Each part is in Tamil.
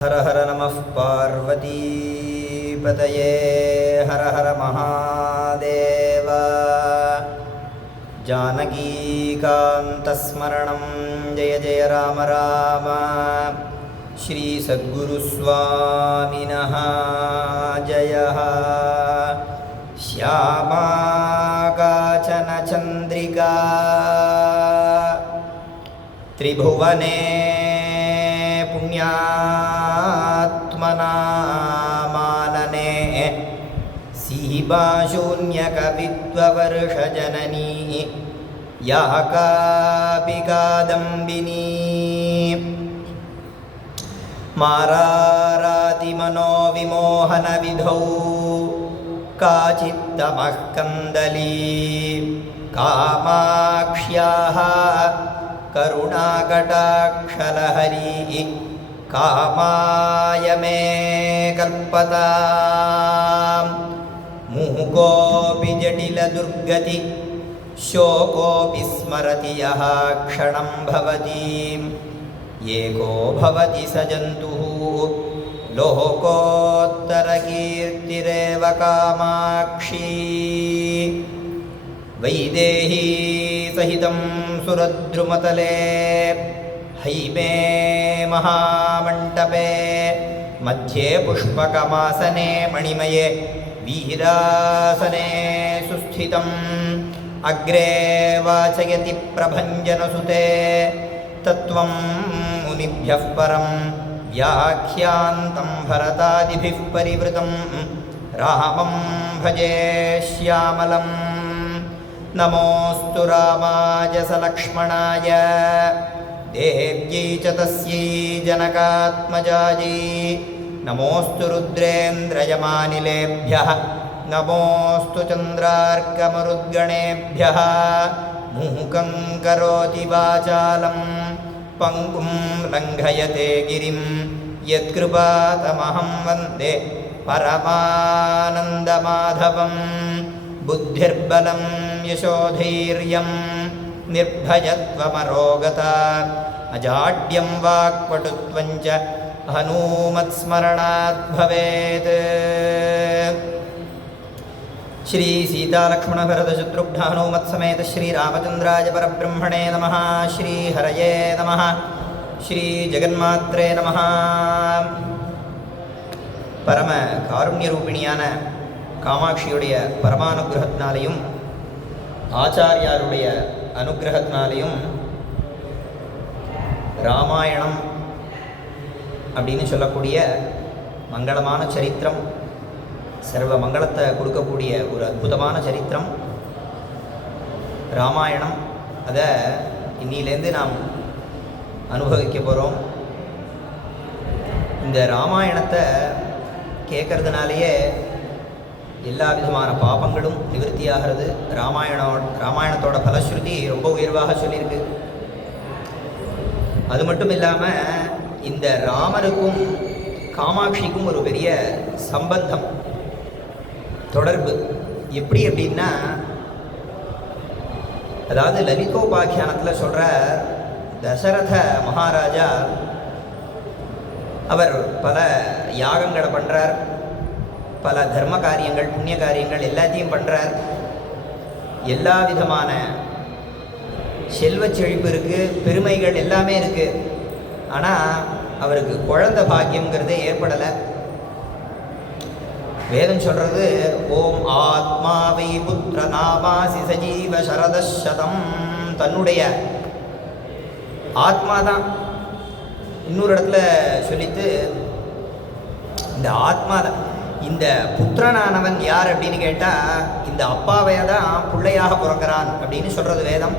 हर हर नमः पार्वती पतये हर हर महादेव। जानकीकान्तस्मरणं जय जय राम राम। श्री सद्गुरुस्वामिनः जयः। श्यामा काचन चन्द्रिका त्रिभुवने पुण्यात्मना मानने सीबाशून्यकविद्ववर्षजननी या कापि कादम्बिनी मारारातिमनोविमोहनविधौ काचित्तमः कन्दली कामाक्ष्याः करुणाकटाक्षलहरी कामाय मे कल्पताम्। मुहुकोऽपि जटिलदुर्गति शोकोऽपि स्मरति यः क्षणं भवतीम्। एको भवति स जन्तुः लोकोत्तरकीर्तिरेव कामाक्षी। वैदेही सहितं सुरद्रुमतले हैमे महामण्डपे मध्ये पुष्पकमासने मणिमये वीरासने सुस्थितम्। अग्रे वाचयति प्रभञ्जनसुते तत्त्वं मुनिभ्यः परं व्याख्यान्तं भरतादिभिः परिवृतं रामं भजे श्यामलम्। नमोऽस्तु रामाय सलक्ष्मणाय देव्यै च तस्यै जनकात्मजायै। नमोऽस्तु रुद्रेन्द्रयमानिलेभ्यः नमोऽस्तु चन्द्रार्कमरुद्गणेभ्यः। मूकं करोति वाचालं पङ्गुं लङ्घयते गिरिं यत्कृपातमहं वन्दे परमानन्दमाधवम्। बुद्धिर्बलं यशोधैर्यं निर्भयत्वमरोगता अजाड्यं वाक्पटुत्वं च हनूमत्स्मरणात् भवेत्। श्री सीतालक्ष्मणभरतशत्रुघ्न हनूमत्समेत श्रीरामचन्द्राय परब्रह्मणे नमः। श्री हरये नमः। श्री जगन्मात्रे नमः। परम कारुण्यरूपिणिயான காமாட்சியுடைய பரமானுகிரகத்தினாலையும் ஆச்சாரியாருடைய அனுகிரகத்தினாலையும் ராமாயணம் அப்படின்னு சொல்லக்கூடிய மங்களமான சரித்திரம், சர்வ மங்களத்தை கொடுக்கக்கூடிய ஒரு அற்புதமான சரித்திரம் ராமாயணம். அதை இன்னிலேருந்து நாம் அனுபவிக்க போகிறோம். இந்த ராமாயணத்தை கேட்கறதுனாலேயே எல்லா விதமான பாபங்களும் நிவர்த்தியாகிறது. ராமாயணத்தோட பலஸ்ருதி ரொம்ப உயர்வாக சொல்லியிருக்கு. அது மட்டும் இல்லாமல் இந்த ராமருக்கும் காமாட்சிக்கும் ஒரு பெரிய சம்பந்தம், தொடர்பு. எப்படி அப்படின்னா, அதாவது லலிதோபாக்கியானத்தில் சொல்கிற தசரத மகாராஜா அவர் பல யாகங்களை பண்ணுறார், பல தர்ம காரியங்கள் புண்ணிய காரியங்கள் எல்லாத்தையும் பண்ணுறார். எல்லா விதமான செல்வ செழிப்பு இருக்குது, பெருமைகள் எல்லாமே இருக்குது. ஆனால் அவருக்கு குழந்தை பாக்கியங்கிறதே ஏற்படலை. வேதம் சொல்கிறது, ஓம் ஆத்மாவை புத்திர நாமாசி சஜீவ சரதசதம். தன்னுடைய ஆத்மா தான். இன்னொரு இடத்துல சொல்லித்து, இந்த ஆத்மா தான். இந்த புத்திரனானவன் யார் அப்படின்னு கேட்டால், இந்த அப்பாவையை தான் பிள்ளையாக பிறக்கிறான் அப்படின்னு சொல்கிறது வேதம்.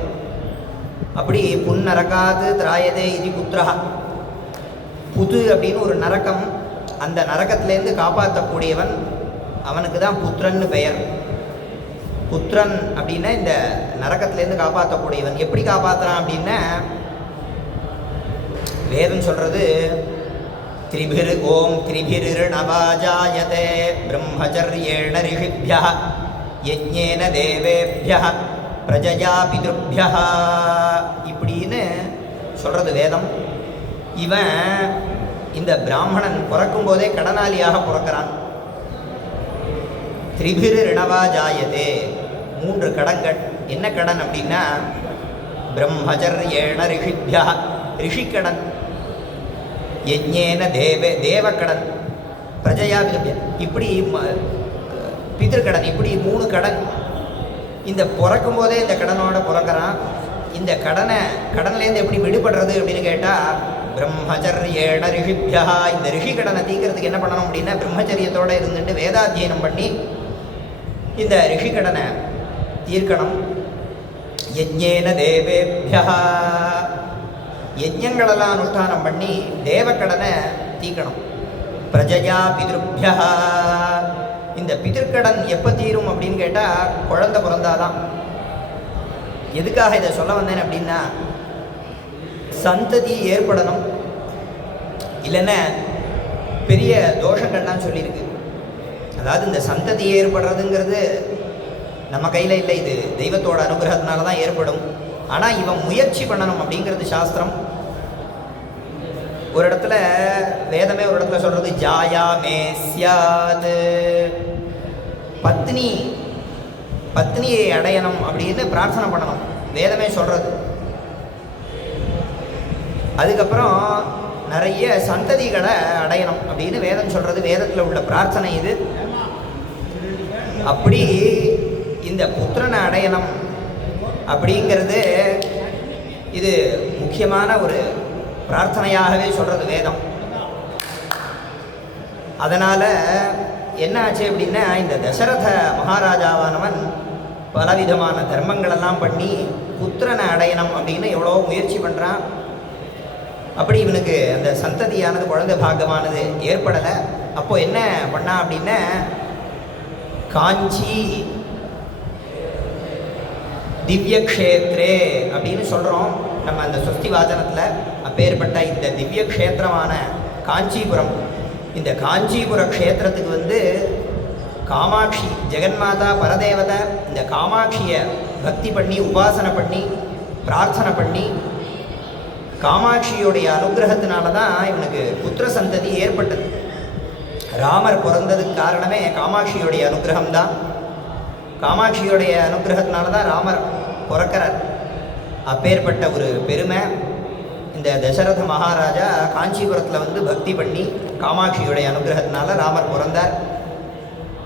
அப்படி புன்னரகாது திராயதே இது புத்திரா. புது அப்படின்னு ஒரு நரக்கம், அந்த நரக்கத்திலேருந்து காப்பாற்றக்கூடியவன் அவனுக்கு தான் புத்திரன்னு பெயர். புத்திரன் அப்படின்னா இந்த நரக்கத்திலேருந்து காப்பாற்றக்கூடியவன். எப்படி காப்பாற்றுறான் அப்படின்னா, வேதம் சொல்கிறது, திரிபிர் ஓம் திரிபிர்ணவாஜாயதே பிரம்மச்சர்யேண ரிஷிभ्यः யஜ்ஞேன தேவேभ्यः பிரஜயா பித்ருभ्यः இப்படின்னு சொல்கிறது வேதம். இவன் இந்த பிராமணன் பிறக்கும் போதே கடனாளியாக பிறக்கிறான். திரிபிரு ரிணவா ஜாயதே, 3 கடன்கள். என்ன கடன் அப்படின்னா பிரம்மச்சர்யேண ரிஷிபியா, ரிஷிக்கடன், யஜ்ஞேன தேவக்கடன், பிரஜையா விரும்பிய, இப்படி பிதிர்கடன், இப்படி 3 கடன். இந்த பிறக்கும் போதே இந்த கடனோட பிறக்கிறான். இந்த கடன்லேருந்து எப்படி விடுபடுறது அப்படின்னு கேட்டால் பிரம்மச்சர்யேண ரிஷிபியா, இந்த ரிஷி கடனை தீர்க்கறதுக்கு என்ன பண்ணணும் அப்படின்னா பிரம்மச்சரியத்தோடு இருந்துட்டு வேதாத்தியனம் பண்ணி இந்த ரிஷி கடனை தீர்க்கணும். யஜ்ஞேன தேவேபியா, யஜ்ஞங்களெல்லாம் அனுஷ்டானம் பண்ணி தேவக்கடனை தீர்க்கணும். பிரஜையா பிதிருபியா, இந்த பிதிர்கடன் எப்போ தீரும் அப்படின்னு கேட்டால் குழந்தை பிறந்தாதான். எதுக்காக இதை சொல்ல வந்தேன் அப்படின்னா சந்ததி ஏற்படணும், இல்லைன்னா பெரிய தோஷங்கள்லாம் சொல்லியிருக்கு. அதாவது இந்த சந்ததி ஏற்படுறதுங்கிறது நம்ம கையில் இல்லை, இது தெய்வத்தோட அனுகிரகத்தினால தான் ஏற்படும். ஆனால் இவன் முயற்சி பண்ணணும் அப்படிங்கிறது சாஸ்திரம். ஒரு இடத்துல வேதமே ஒரு இடத்துல சொல்கிறது ஜாயா மே சியாது, பத்னியை அடையணும் அப்படின்னு பிரார்த்தனை பண்ணணும், வேதமே சொல்கிறது. அதுக்கப்புறம் நிறைய சந்ததிகளை அடையணும் அப்படின்னு வேதம் சொல்கிறது, வேதத்தில் உள்ள பிரார்த்தனை இது. அப்படி இந்த புத்திரனை அடையணும் அப்படிங்கிறது இது முக்கியமான ஒரு பிரார்த்தனையாகவே சொல்கிறது வேதம். அதனால் என்ன ஆச்சு அப்படின்னா இந்த தசரத மகாராஜாவானவன் பலவிதமான தர்மங்களெல்லாம் பண்ணி புத்திரனை அடையணும் அப்படின்னு எவ்வளோ முயற்சி பண்ணுறான். அப்படி இவனுக்கு அந்த சந்ததியானது குழந்தை பாகமானது ஏற்படலை. அப்போது என்ன பண்ணா அப்படின்னா காஞ்சி திவ்யக்ஷேத்ரே அப்படின்னு சொல்கிறோம் நம்ம அந்த சொஸ்தி வாசனத்தில். அப்பேற்பட்ட இந்த திவ்ய க்ஷேத்திரமான காஞ்சிபுரம், இந்த காஞ்சிபுர க்ஷேத்திரத்துக்கு காமாட்சி ஜெகன்மாதா பரதேவதை, இந்த காமாட்சியை பக்தி பண்ணி உபாசனை பண்ணி பிரார்த்தனை பண்ணி காமாட்சியுடைய அனுகிரகத்தினால தான் இவனுக்கு புத்திர சந்ததி ஏற்பட்டது. ராமர் பிறந்ததுக்கு காரணமே காமாட்சியுடைய அனுகிரகம்தான். காமாட்சியுடைய அனுகிரகத்தினால தான் ராமர் பிறக்கிறார். அப்பேற்பட்ட ஒரு பெருமை இந்த தசரத மகாராஜா காஞ்சிபுரத்தில் பக்தி பண்ணி காமாட்சியுடைய அனுகிரகத்தினால ராமர் பிறந்தார்.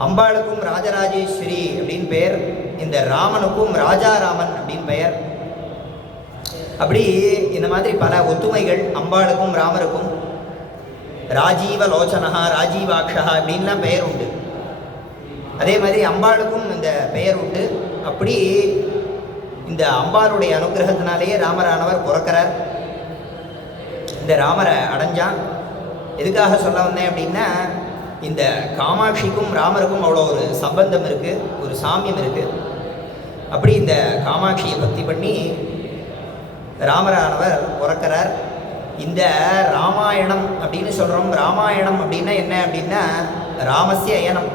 அம்பாளுக்கும் ராஜராஜேஸ்வரி அப்படின்னு பெயர், இந்த ராமனுக்கும் ராஜாராமன் அப்படின்னு பெயர். அப்படி இந்த மாதிரி பல ஒத்துமைகள் அம்பாளுக்கும் ராமருக்கும். ராஜீவ லோச்சனஹா ராஜீவாக்ஷா அப்படின்லாம் பெயர் உண்டு. அதே மாதிரி அம்பாளுக்கும் இந்த பெயர் உண்டு. அப்படி இந்த அம்பாளுடைய அனுகிரகத்தினாலேயே ராமரானவர் பிறக்கிறார். இந்த ராமரை அடைஞ்சான். எதுக்காக சொல்ல வந்தேன் அப்படின்னா இந்த காமாட்சிக்கும் ராமருக்கும் அவ்வளோ ஒரு சம்பந்தம் இருக்குது, ஒரு சாமியம் இருக்குது. அப்படி இந்த காமாட்சியை பக்தி பண்ணி ராமரானவர் பிறக்கிறார். இந்த ராமாயணம் அப்படின்னு சொல்கிறோம். ராமாயணம் அப்படின்னா என்ன அப்படின்னா ராமஸ்ய அயனம்,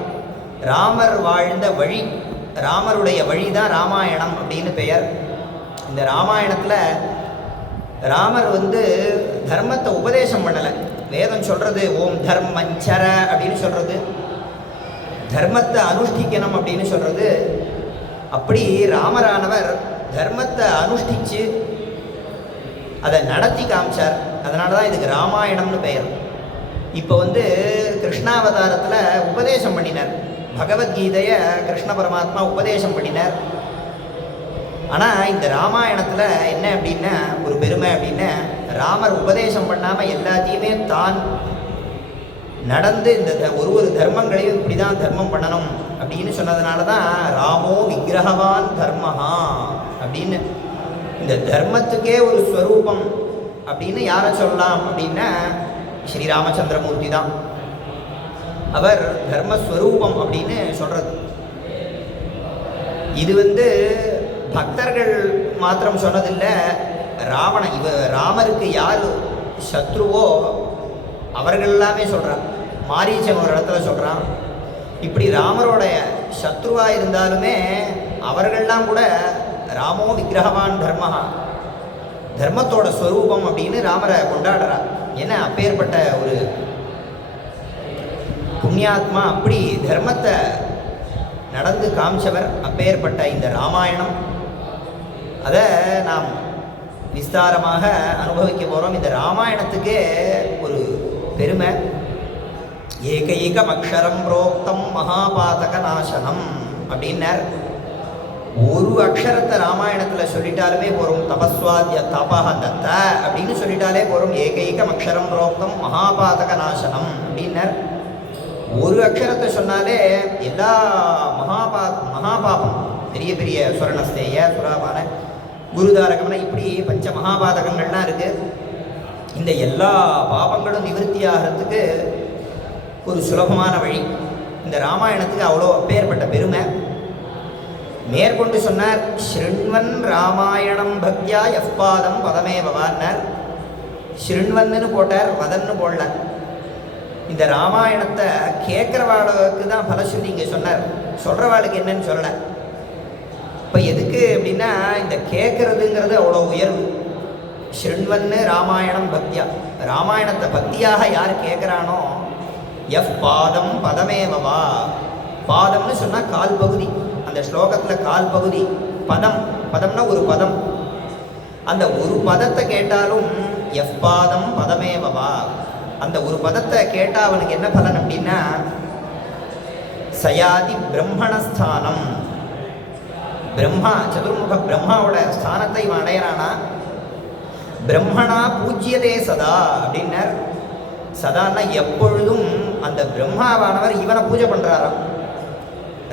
ராமர் வாழ்ந்த வழி, ராமருடைய வழி தான் ராமாயணம் அப்படின்னு பெயர். இந்த ராமாயணத்தில் ராமர் தர்மத்தை உபதேசம் பண்ணலை. வேதம் சொல்கிறது ஓம் தர்மஞ்சர அப்படின்னு சொல்கிறது, தர்மத்தை அனுஷ்டிக்கணும் அப்படின்னு சொல்கிறது. அப்படி ராமரானவர் தர்மத்தை அனுஷ்டித்து அதை நடத்தி காமிச்சார். அதனால தான் இதுக்கு ராமாயணம்னு பெயர். இப்போ கிருஷ்ணாவதாரத்தில் உபதேசம் பண்ணினார். பகவத்கீதையை கிருஷ்ண பரமாத்மா உபதேசம் பண்ணினார். ஆனால் இந்த ராமாயணத்தில் என்ன அப்படின்னா ஒரு பெருமை அப்படின்னா ராமர் உபதேசம் பண்ணாமல் எல்லாத்தையுமே தான் நடந்து இந்த ஒரு தர்மங்களையும் இப்படி தான் தர்மம் பண்ணணும் அப்படின்னு சொன்னதுனால தான் ராமோ விக்கிரகவான் தர்மஹா அப்படின்னு. இந்த தர்மத்துக்கே ஒரு ஸ்வரூபம் அப்படின்னு யாரை சொல்லலாம் அப்படின்னா ஸ்ரீராமச்சந்திரமூர்த்தி தான். அவர் தர்மஸ்வரூபம் அப்படின்னு சொல்கிறது. இது பக்தர்கள் மாத்திரம் சொன்னதில்லை. ராமருக்கு யார் சத்ருவோ அவர்கள் எல்லாமே சொல்கிறான். மாரீச்சன் ஒரு இடத்துல சொல்கிறான். இப்படி ராமரோட சத்ருவாக இருந்தாலுமே அவர்கள்லாம் கூட ராமோ விக்கிரகவான் தர்மஹா, தர்மத்தோட ஸ்வரூபம் அப்படின்னு ராமரை கொண்டாடுறா. ஏன்னா அப்பேற்பட்ட ஒரு புண்ணியாத்மா, அப்படி தர்மத்தை நடந்து காமிச்சவர் அப்பேற்பட்ட இந்த ராமாயணம். அதை நாம் விஸ்தாரமாக அனுபவிக்க போகிறோம். இந்த ராமாயணத்துக்கே ஒரு பெருமை. ஏகைகம் அக்ஷரம் புரோக்தம் மகாபாதக நாசனம் அப்படின்னார். ஒரு அக்ஷரத்தை ராமாயணத்தில் சொல்லிட்டாலுமே போகிறோம். தபஸ்வாத்ய தபஹதத்த அப்படின்னு சொல்லிட்டாலே போகிறோம். ஏகைகம் அக்ஷரம் புரோக்தம் மகாபாதக நாசனம் அப்படின்னார். ஒரு அக்ஷரத்தை சொன்னாலே எல்லா மகாபாபம், பெரிய பெரிய சுரணஸ்தேய சுராபான குருதாரகம்னா இப்படி பஞ்ச மகாபாதகங்கள்லாம் இருக்குது. இந்த எல்லா பாபங்களும் நிவர்த்தி ஆகிறதுக்கு ஒரு சுலபமான வழி இந்த ராமாயணத்துக்கு அவ்வளோ அப்பேற்பட்ட பெருமை. மேற்கொண்டு சொன்னார், ஸ்ருண்வன் ராமாயணம் பக்தியா எஃபாதம் பதமே பவான்னார். ஸ்ருண்வன்னு போட்டார், வதன்னு போடல. இந்த ராமாயணத்தை கேட்குறவாளுக்கு தான் பலஸ்ருதி இங்கே சொன்னார், சொல்கிறவாளுக்கு என்னன்னு சொல்லலை. இப்போ எதுக்கு அப்படின்னா, இந்த கேட்குறதுங்கிறது அவ்வளோ உயர்வு. ஸ்ருண்வன்னு ராமாயணம் பக்தியா, ராமாயணத்தை பக்தியாக யார் கேட்குறானோ எஃப் பாதம் பதமேவா. பாதம்னு சொன்னால் கால் பகுதி, அந்த ஸ்லோகத்தில் கால் பகுதி. பதம், பதம்னா ஒரு பதம். அந்த ஒரு பதத்தை கேட்டாலும் எஃப் பாதம் பதமேவா. அந்த ஒரு பதத்தை கேட்டால் அவனுக்கு என்ன பலன் அப்படின்னா, சயாதி பிரம்மணஸ்தானம். பிரம்மா, சதுர்முக பிரம்மாவோட ஸ்தானத்தை இவன் அடையிறானா. பிரம்மணா பூஜ்யதே சதா அப்படின்னார். சதான்னா எப்பொழுதும் அந்த பிரம்மாவானவர் இவனை பூஜை பண்ணுறாராம்.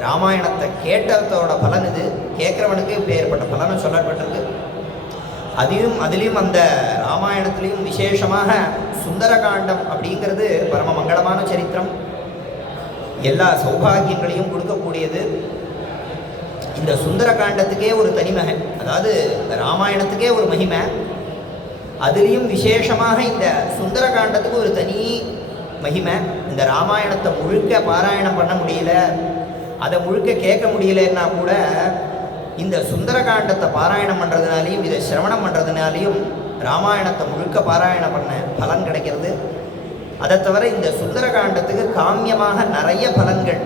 ராமாயணத்தை கேட்டதோட பலன் இது. கேட்குறவனுக்கு இப்போ ஏற்பட்ட பலனும் சொல்லப்பட்டிருக்கு. அதிலையும் அந்த ராமாயணத்துலேயும் விசேஷமாக சுந்தரகாண்டம் அப்படிங்கிறது பரம மங்களமான சரித்திரம். எல்லா சௌபாகியங்களையும் கொடுக்கக்கூடியது. இந்த சுந்தரகாண்டத்துக்கே ஒரு தனிமகை, அதாவது ராமாயணத்துக்கே ஒரு மகிமை. அதுலேயும் விசேஷமாக இந்த சுந்தரகாண்டத்துக்கு ஒரு தனி மகிமை. இந்த ராமாயணத்தை முழுக்க பாராயணம் பண்ண முடியல, அதை முழுக்க கேட்க முடியலன்னா கூட இந்த சுந்தரகாண்டத்தை பாராயணம் பண்ணுறதுனாலையும் இதை சிரவணம் பண்ணுறதுனாலையும் ராமாயணத்தை முழுக்க பாராயணம் பண்ண பலன் கிடைக்கிறது. அதை தவிர இந்த சுந்தரகாண்டத்துக்கு காமியமாக நிறைய பலன்கள்,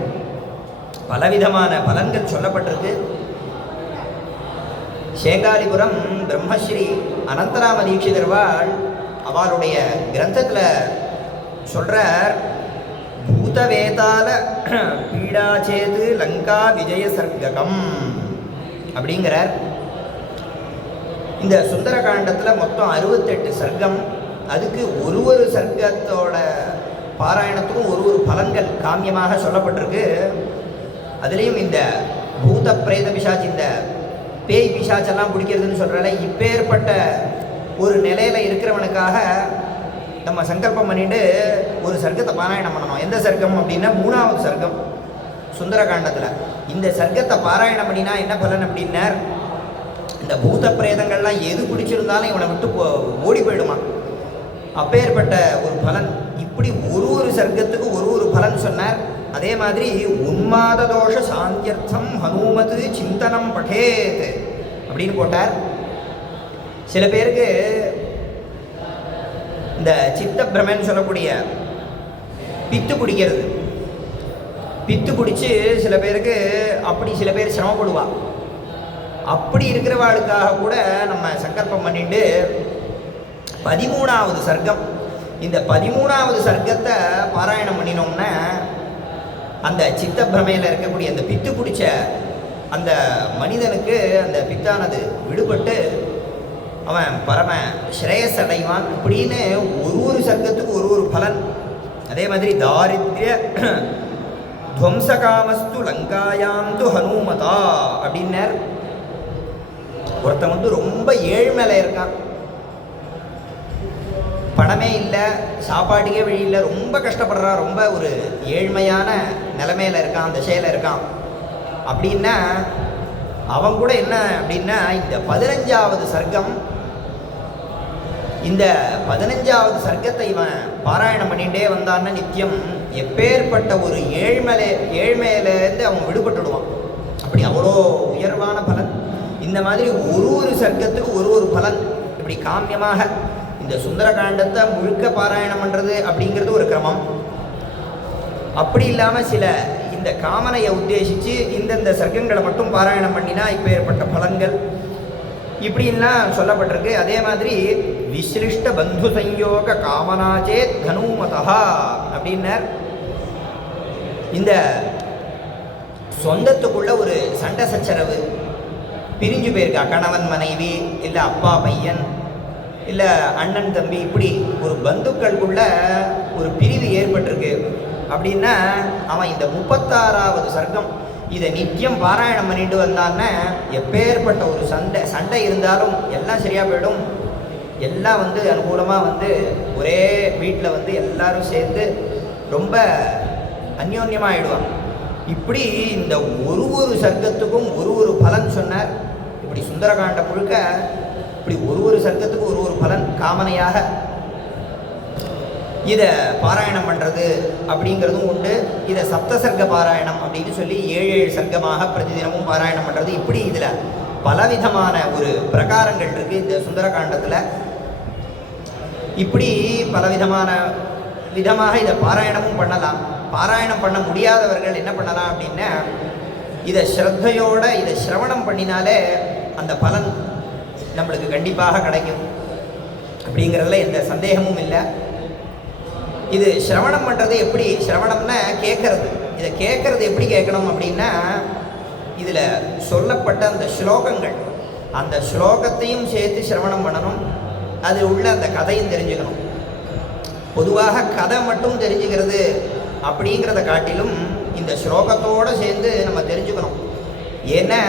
பலவிதமான பலன்கள் சொல்லப்பட்டிருக்கு. சேங்காலிபுரம் பிரம்மஸ்ரீ அனந்தராம தீட்சிதர்வாள் அவளுடைய கிரந்தத்தில் சொல்கிறார், பூதவேதால பீடாச்சேது லங்கா விஜய சர்க்கம் அப்படிங்கிறார். இந்த சுந்தரகாண்டத்தில் மொத்தம் 68 சர்க்கம். அதுக்கு ஒரு சர்க்கத்தோட பாராயணத்துக்கும் ஒரு பலன்கள் காமியமாக சொல்லப்பட்டிருக்கு. அதுலேயும் இந்த பூத பிரேத பிசாச்சு, இந்த பேய் பிசாச்செல்லாம் பிடிக்கிறதுன்னு சொல்கிறால, இப்பேற்பட்ட ஒரு நிலையில் இருக்கிறவனுக்காக நம்ம சங்கல்பம் பண்ணிட்டு ஒரு சர்க்கத்தை பாராயணம் பண்ணணும். எந்த சர்க்கம் அப்படின்னா 3வது சர்க்கம் சுந்தரகாண்டத்தில். இந்த சர்க்கத்தை பாராயணம் பண்ணினா என்ன பலன் அப்படின்னார், இந்த பூத பிரேதங்கள்லாம் எது பிடிச்சிருந்தாலும் இவனை விட்டு ஓடி போயிடுமா. அப்பேற்பட்ட ஒரு பலன். இப்படி ஒரு சர்க்கத்துக்கு ஒரு பலன் சொன்னார். அதே மாதிரி உன்மாத தோஷ சாந்தியர்த்தம் ஹனுமது சிந்தனம் படேத் அப்படின்னு போட்டார். சில பேருக்கு இந்த சித்த பிரமன் சொல்லக்கூடிய பித்து பிடிக்கிறது, பித்து பிடிச்சி சில பேருக்கு அப்படி சில பேர் சிரமப்படுவா. அப்படி இருக்கிறவாளுக்காக கூட நம்ம சங்கல்பம் பண்ணிட்டு 13வது சர்க்கம், இந்த 13வது சர்க்கத்தை பாராயணம் பண்ணினோம்னா அந்த சித்த பிரமையில் இருக்கக்கூடிய அந்த பித்து பிடிச்ச அந்த மனிதனுக்கு அந்த பித்தானது விடுபட்டு அவன் பரம ஸ்ரேயஸ் அடைவான் அப்படின்னு ஒரு சர்க்கத்துக்கு ஒரு பலன். அதே மாதிரி தாரித்ய துவம்சகாமஸ்து லங்காயாம் து ஹனுமதா அப்படின்னார். ஒருத்தன் ரொம்ப ஏழ்மையில இருக்கான், பணமே இல்லை, சாப்பாட்டுக்கே வழி இல்லை, ரொம்ப கஷ்டப்படுறான், ரொம்ப ஒரு ஏழ்மையான நிலைமையில் இருக்கான், திசையில் இருக்கான். அப்படின்னா அவன் கூட என்ன அப்படின்னா இந்த 15வது சர்க்கம், இந்த 15வது சர்க்கத்தை இவன் பாராயணம் பண்ணிகிட்டே வந்தான்னு நித்தியம் எப்பேற்பட்ட ஒரு ஏழ்மையிலேருந்து அவன் விடுபட்டுடுவான். அப்படி அவ்வளோ உயர்வான பலன். இந்த மாதிரி ஒரு சர்க்கத்துக்கு ஒரு பலன் இப்படி காமியமாக இந்த இந்த சுந்தரகாண்டத்தை முழுக்க பாராயணம் பண்ணுறது அப்படிங்கிறது ஒரு கிரமம். அப்படி இல்லாமல் சில இந்த காமனையை உத்தேசித்து இந்தந்த சர்க்கங்களை மட்டும் பாராயணம் பண்ணினா இப்போ ஏற்பட்ட பலன்கள் இப்படின்லாம் சொல்லப்பட்டிருக்கு. அதே மாதிரி விசிலிஷ்ட பந்து சயோக காமனாச்சேத் தனுமதா அப்படின்னார். இந்த சொந்தத்துக்குள்ள ஒரு சண்டை சச்சரவு பிரிஞ்சு போயிருக்கா, கணவன் மனைவி, இல்லை அப்பா பையன், இல்லை அண்ணன் தம்பி, இப்படி ஒரு பந்துக்களுக்குள்ள ஒரு பிரிவு ஏற்பட்டிருக்கு அப்படின்னா அவன் இந்த 36வது சர்க்கம் இதை நித்தியம் பாராயணம் பண்ணிட்டு வந்தான்னா எப்பேற்பட்ட ஒரு சண்டை இருந்தாலும் எல்லாம் சரியாக போயிடும். எல்லாம் அனுகூலமாக ஒரே வீட்டில் எல்லாரும் சேர்ந்து ரொம்ப அந்யோன்யமாக ஆயிடுவான். இப்படி இந்த ஒரு சர்க்கத்துக்கும் ஒரு பலன் சொன்னார். இப்படி சுந்தரகாண்டம் முழுக்க இப்படி ஒரு சர்க்கத்துக்கும் ஒரு பலன் காமனையாக இதை பாராயணம் பண்ணுறது அப்படிங்கிறதும் உண்டு. இதை சப்தசர்க்க பாராயணம் அப்படின்னு சொல்லி 7 சர்க்கமாக பிரதிதினமும் பாராயணம் பண்ணுறது. இப்படி இதில் பலவிதமான ஒரு பிரகாரங்கள் இருக்குது இந்த சுந்தரகாண்டத்தில். இப்படி விதமாக இதை பாராயணமும் பண்ணலாம். பாராயணம் பண்ண முடியாதவர்கள் என்ன பண்ணலாம் அப்படின்னா இதை ஸ்ரத்தையோடு இதை சிரவணம் பண்ணினாலே அந்த பலன் நம்மளுக்கு கண்டிப்பாக கிடைக்கும் அப்படிங்கிறதுல எந்த சந்தேகமும் இல்லை. இது சிரவணம் பண்ணுறது எப்படி? சிரவணம்னா கேட்கறது. இதை கேட்கறது எப்படி கேட்கணும் அப்படின்னா இதில் சொல்லப்பட்ட அந்த ஸ்லோகங்கள், அந்த ஸ்லோகத்தையும் சேர்த்து சிரவணம் பண்ணணும். அது உள்ள அந்த கதையும் தெரிஞ்சுக்கணும். பொதுவாக கதை மட்டும் தெரிஞ்சுக்கிறது அப்படிங்கிறத காட்டிலும் இந்த ஸ்லோகத்தோடு சேர்ந்து நம்ம தெரிஞ்சுக்கணும். ஏன்னா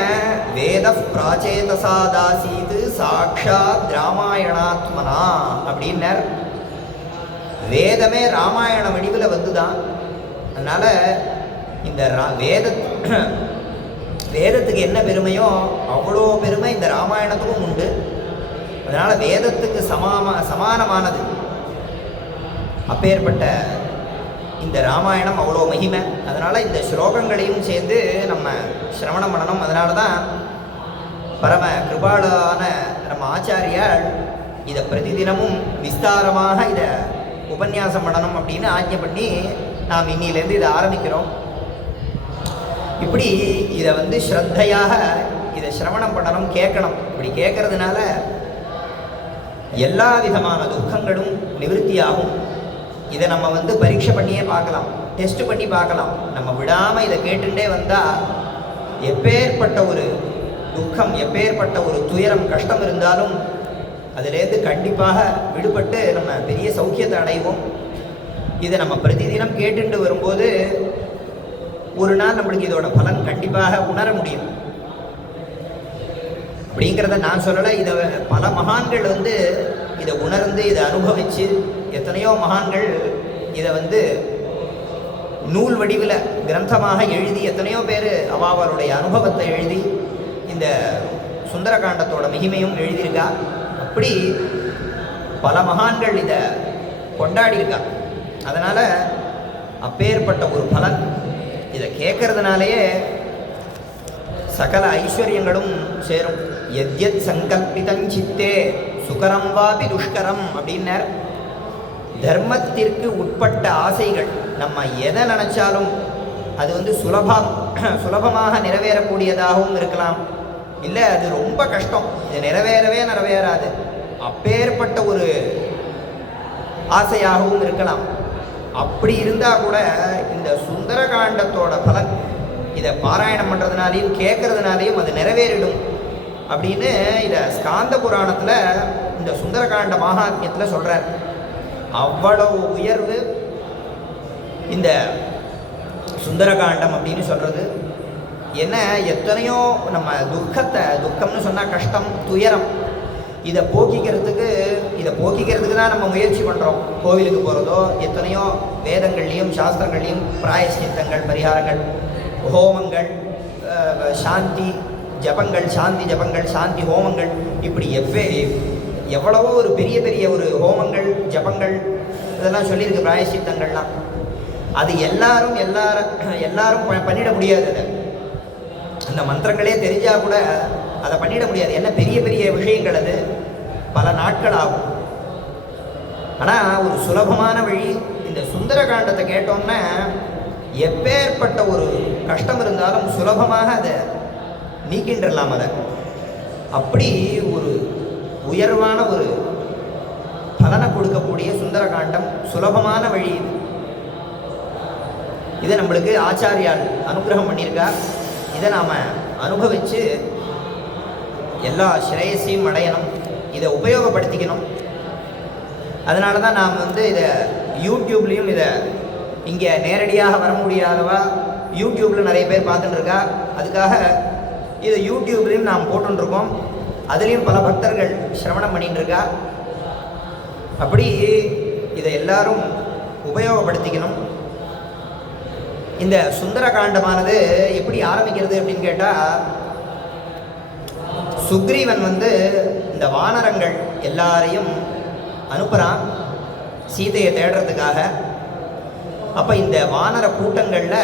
வேத பிராச்சேதசாதாசீது சாட்சாத் ராமாயணாத்மனா அப்படின்னர். வேதமே ராமாயண வடிவில் தான். அதனால் இந்த வேதத்துக்கு என்ன பெருமையோ அவ்வளோ பெருமை இந்த ராமாயணத்துக்கும் உண்டு. அதனால் வேதத்துக்கு சமானமானது அப்பேற்பட்ட இந்த ராமாயணம் அவ்வளோ மகிமை. அதனால் இந்த ஸ்லோகங்களையும் சேர்ந்து நம்ம சிரவணம் பண்ணணும். அதனால தான் பரம கிருபாளான நம்ம ஆச்சாரியால் இதை பிரதிதினமும் விஸ்தாரமாக இதை உபன்யாசம் பண்ணணும் அப்படின்னு ஆஜ்ஞை பண்ணி நாம் இன்னிலேருந்து இதை ஆரம்பிக்கிறோம். இப்படி இதை ஸ்ரத்தையாக இதை சிரவணம் பண்ணணும், கேட்கணும். இப்படி கேட்கறதுனால எல்லா விதமான துக்கங்களும் நிவர்த்தியாகும். இதை நம்ம பரீட்சை பண்ணியே பார்க்கலாம், டெஸ்ட் பண்ணி பார்க்கலாம். நம்ம விடாமல் இதை கேட்டுட்டே வந்தால் எப்பேற்பட்ட ஒரு துக்கம், எப்பேற்பட்ட ஒரு துயரம், கஷ்டம் இருந்தாலும் அதிலேருந்து கண்டிப்பாக விடுபட்டு நம்ம பெரிய சௌக்கியத்தை அடைவோம். இதை நம்ம பிரதிதினம் கேட்டுட்டு வரும்போது ஒரு நாள் நம்மளுக்கு இதோட பலன் கண்டிப்பாக உணர முடியும். அப்படிங்கிறத நான் சொல்லலை. இதை பல மகான்கள் இதை உணர்ந்து இதை அனுபவித்து எத்தனையோ மகான்கள் இதை நூல் வடிவில் கிரந்தமாக எழுதி எத்தனையோ பேர் அவருடைய அனுபவத்தை எழுதி இந்த சுந்தரகாண்டத்தோட மகிமையும் எழுதியிருக்கா. அப்படி பல மகான்கள் இதை கொண்டாடியிருக்கா. அதனால் அப்பேற்பட்ட ஒரு பலன் இதை கேட்கறதுனாலேயே சகல ஐஸ்வர்யங்களும் சேரும். எத்யத் சங்கல்பிதஞ்சித்தே சுகரம் வாபி துஷ்கரம் அப்படின்னர். தர்மத்திற்கு உட்பட்ட ஆசைகள் நம்ம எதை நினச்சாலும் அது சுலபமாக நிறைவேறக்கூடியதாகவும் இருக்கலாம். இல்லை அது ரொம்ப கஷ்டம், இது நிறைவேறாது, அப்பேற்பட்ட ஒரு ஆசையாகவும் இருக்கலாம். அப்படி இருந்தால் கூட இந்த சுந்தரகாண்டத்தோட பலன் இதை பாராயணம் பண்ணுறதுனாலையும் கேட்கறதுனாலையும் அது நிறைவேறிடும் அப்படின்னு இதை ஸ்காந்த புராணத்தில் இந்த சுந்தரகாண்ட மகாத்மியத்தில் சொல்கிறார். அவ்வளவு உயர்வு இந்த சுந்தரகாண்டம் அப்படின்னு சொல்கிறது. என்ன எத்தனையோ நம்ம துக்கம்னு சொன்னால் கஷ்டம், துயரம், இதை போக்கிக்கிறதுக்கு தான் நம்ம முயற்சி பண்ணுறோம். கோவிலுக்கு போகிறதோ, எத்தனையோ வேதங்கள்லேயும் சாஸ்திரங்கள்லேயும் பிராயஷ்சித்தங்கள், பரிகாரங்கள், ஹோமங்கள், சாந்தி ஜபங்கள், சாந்தி ஹோமங்கள், இப்படி எவ்வளவோ ஒரு பெரிய பெரிய ஒரு ஹோமங்கள், ஜபங்கள், இதெல்லாம் சொல்லியிருக்கு பிராயஷ்சித்தங்கள்லாம். அது எல்லாரும் பண்ணிட முடியாது. அதை அந்த மந்திரங்களே தெரிஞ்சால் கூட அதை பண்ணிட முடியாது. என்ன பெரிய பெரிய விஷயங்கள், அது பல நாட்கள் ஆகும். ஆனால் ஒரு சுலபமான வழி. இந்த சுந்தரகாண்டத்தை கேட்டோம்னா எப்பேற்பட்ட ஒரு கஷ்டம் இருந்தாலும் சுலபமாக அதை நீக்கின்றலாம். அதை அப்படி ஒரு உயர்வான ஒரு பலனை கொடுக்கக்கூடிய சுந்தரகாண்டம், சுலபமான வழி இது. இதை நம்மளுக்கு ஆச்சாரியால் அனுகிரகம் பண்ணியிருக்கா. இதை நாம் அனுபவித்து எல்லா ஸ்ரேயஸையும் அடையணும், இதை உபயோகப்படுத்திக்கணும். அதனால தான் நாம் இதை யூடியூப்லேயும் இதை இங்கே நேரடியாக வர முடியாதவா யூடியூப்பில் நிறைய பேர் பார்த்துட்டுருக்கா. அதுக்காக இதை யூடியூப்லேயும் நாம் போட்டுருக்கோம். அதுலேயும் பல பக்தர்கள் சிரவணம் பண்ணிட்டுருக்கா. அப்படி இதை எல்லாரும் உபயோகப்படுத்திக்கணும். இந்த சுந்தரகாண்டமானது எப்படி ஆரம்பிக்கிறது அப்படின்னு கேட்டால், சுக்ரீவன் இந்த வானரங்கள் எல்லாரையும் அனுப்புகிறான் சீதையை தேடுறதுக்காக. அப்போ இந்த வானர கூட்டங்களில்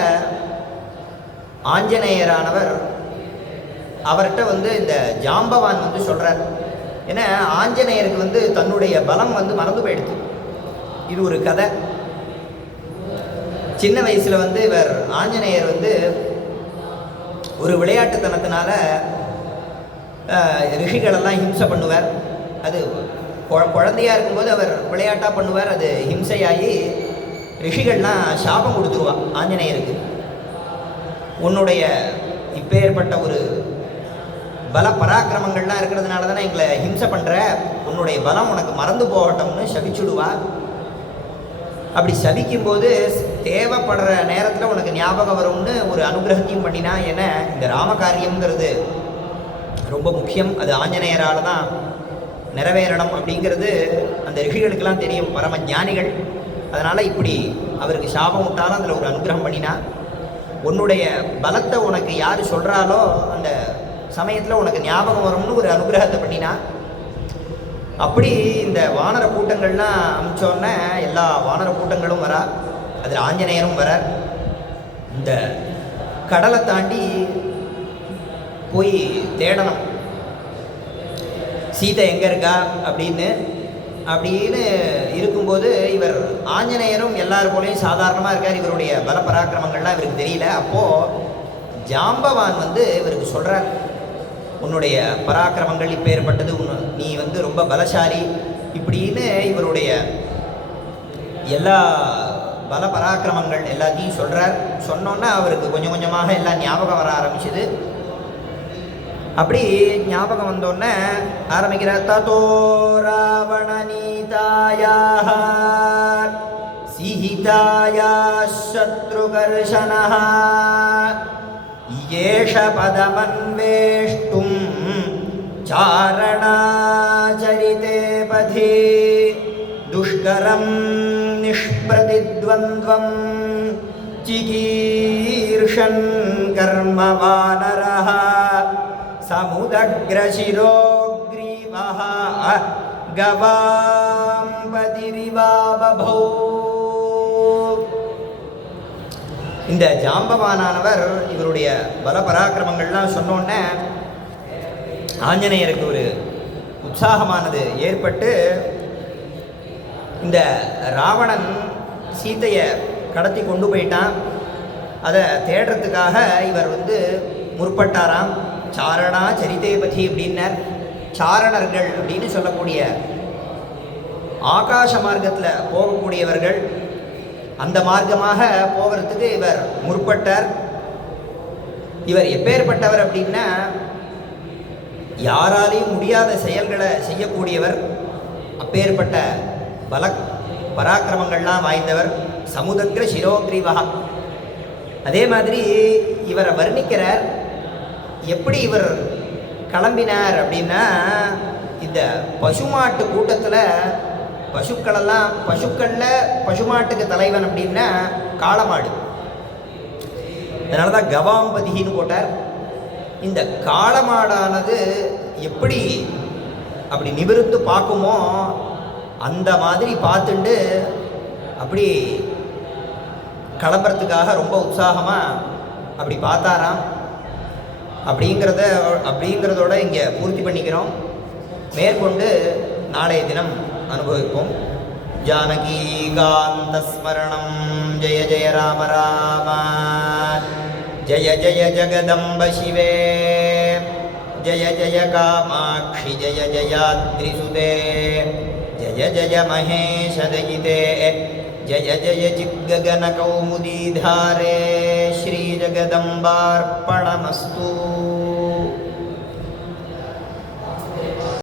ஆஞ்சநேயரானவர் அவர்கிட்ட இந்த ஜாம்பவான் சொல்கிறார். ஏன்னா ஆஞ்சநேயருக்கு தன்னுடைய பலம் மறந்து போயிடுது. இது ஒரு கதை. சின்ன வயசில் இவர் ஆஞ்சநேயர் ஒரு விளையாட்டுத்தனத்தினால ரிஷிகளெல்லாம் ஹிம்சை பண்ணுவார். அது குழந்தையாக இருக்கும்போது அவர் விளையாட்டாக பண்ணுவார். அது ஹிம்சையாகி ரிஷிகள்லாம் சாபம் கொடுத்துருவா ஆஞ்சநேயருக்கு. உன்னுடைய இப்பேற்பட்ட ஒரு பல பராக்கிரமங்கள்லாம் இருக்கிறதுனால தானே எங்களை ஹிம்சை பண்ணுற, உன்னுடைய பலம் உனக்கு மறந்து போகட்டும்னு சபிச்சுடுவா. அப்படி சபிக்கும்போது தேவைப்படுற நேரத்தில் உனக்கு ஞாபகம் வரும்னு ஒரு அனுகிரகத்தையும் பண்ணினா. என இந்த ராமகாரியங்கிறது ரொம்ப முக்கியம். அது ஆஞ்சநேயரால் தான் நிறைவேறணும் அப்படிங்கிறது அந்த ரிஷிகளுக்கெல்லாம் தெரியும், பரம ஞானிகள். அதனால் இப்படி அவருக்கு சாபம் விட்டாலும் அதில் ஒரு அனுகிரகம் பண்ணினா. உன்னுடைய பலத்தை உனக்கு யார் சொல்கிறாலோ அந்த சமயத்தில் உனக்கு ஞாபகம் வரும்னு ஒரு அனுகிரகத்தை பண்ணினா. அப்படி இந்த வானர கூட்டங்கள்லாம் அமிச்சோன்னே எல்லா வானர கூட்டங்களும் வரா. அதில் ஆஞ்சநேயரும் வர. இந்த கடலை தாண்டி போய் தேடணும் சீதை எங்கே இருக்கா அப்படின்னு இருக்கும்போது இவர் ஆஞ்சநேயரும் எல்லாரும் போலையும் சாதாரணமாக இருக்கார். இவருடைய பல பராக்கிரமங்கள்லாம் இவருக்கு தெரியல. அப்போது ஜாம்பவான் இவருக்கு சொல்கிறார், உன்னுடைய பராக்கிரமங்கள் இப்போ ஏற்பட்டது, நீ ரொம்ப பலசாலி இப்படின்னு இவருடைய எல்லா பல பராக்கிரமங்கள் எல்லாத்தையும் சொல்கிறார். சொன்னோன்னா அவருக்கு கொஞ்சம் கொஞ்சமாக எல்லாம் ஞாபகம் வர ஆரம்பிச்சுது. அப்படி ஞாபகம் வந்தோடனே ஆரம்பிக்கிற ததோ ராவண நீதாயாக சீதாயா சத்ருகர்ஷனஹ ஏஷ பதமன்வேஷ்டும் சாரணாச்சரிதே பதி துஷ்கரம் நிஷ்பிரதித்வந்த்வம் சிகீர்ஷன் கர்மவானரஹ சமுதக்ரசிரோக்ரீவஹ கவாம்பதிரிவா பபௌ. இந்த ஜாம்பவானவர் இவருடைய பல பராக்கிரமங்கள்லாம் சொன்னோன்னே ஆஞ்சநேயருக்கு ஒரு உற்சாகமானது ஏற்பட்டு, இந்த ராவணன் சீதையை கடத்தி கொண்டு போயிட்டான். அதை தேடுறதுக்காக இவர் முற்பட்டாராம். சாரணா சரிதே பதி அப்படின்னர். சாரணர்கள் அப்படின்னு சொல்லக்கூடிய ஆகாச மார்க்கத்தில் போகக்கூடியவர்கள், அந்த மார்க்கமாக போகிறதுக்கு இவர் முற்பட்டார். இவர் எப்பேற்பட்டவர் அப்படின்னா, யாராலையும் முடியாத செயல்களை செய்யக்கூடியவர். அப்பேற்பட்ட பல பராக்கிரமங்கள்லாம் வாய்ந்தவர். சமுதக்ர சிரோக்ரீவா. அதே மாதிரி இவரை வர்ணிக்கிறார். எப்படி இவர் கிளம்பினார் அப்படின்னா, இந்த பசுமாட்டு கூட்டத்தில் பசுக்களில் பசுமாட்டுக்கு தலைவன் அப்படின்னா காளமாடு. அதனால தான் கவாம்பதின்னு போட்டார். இந்த காளமாடானது எப்படி அப்படி நிமிர்ந்து பார்க்குமோ அந்த மாதிரி பார்த்துட்டு அப்படி கிளம்புறதுக்காக ரொம்ப உற்சாகமாக அப்படி பார்த்தாராம். அப்படிங்கிறதோட இங்கே பூர்த்தி பண்ணிக்கிறோம். மேற்கொண்டு நாளைய தினம் அனுபவிப்போம். जानकीकान्तस्मरणं जय जय राम राम जय जय जगदम्ब शिवे जय जय कामाक्षि जय जयाद्रिसुते जय जय महेशदयिते जय जय जिग्गगनकौमुदीधारे श्रीजगदम्बार्पणमस्तु।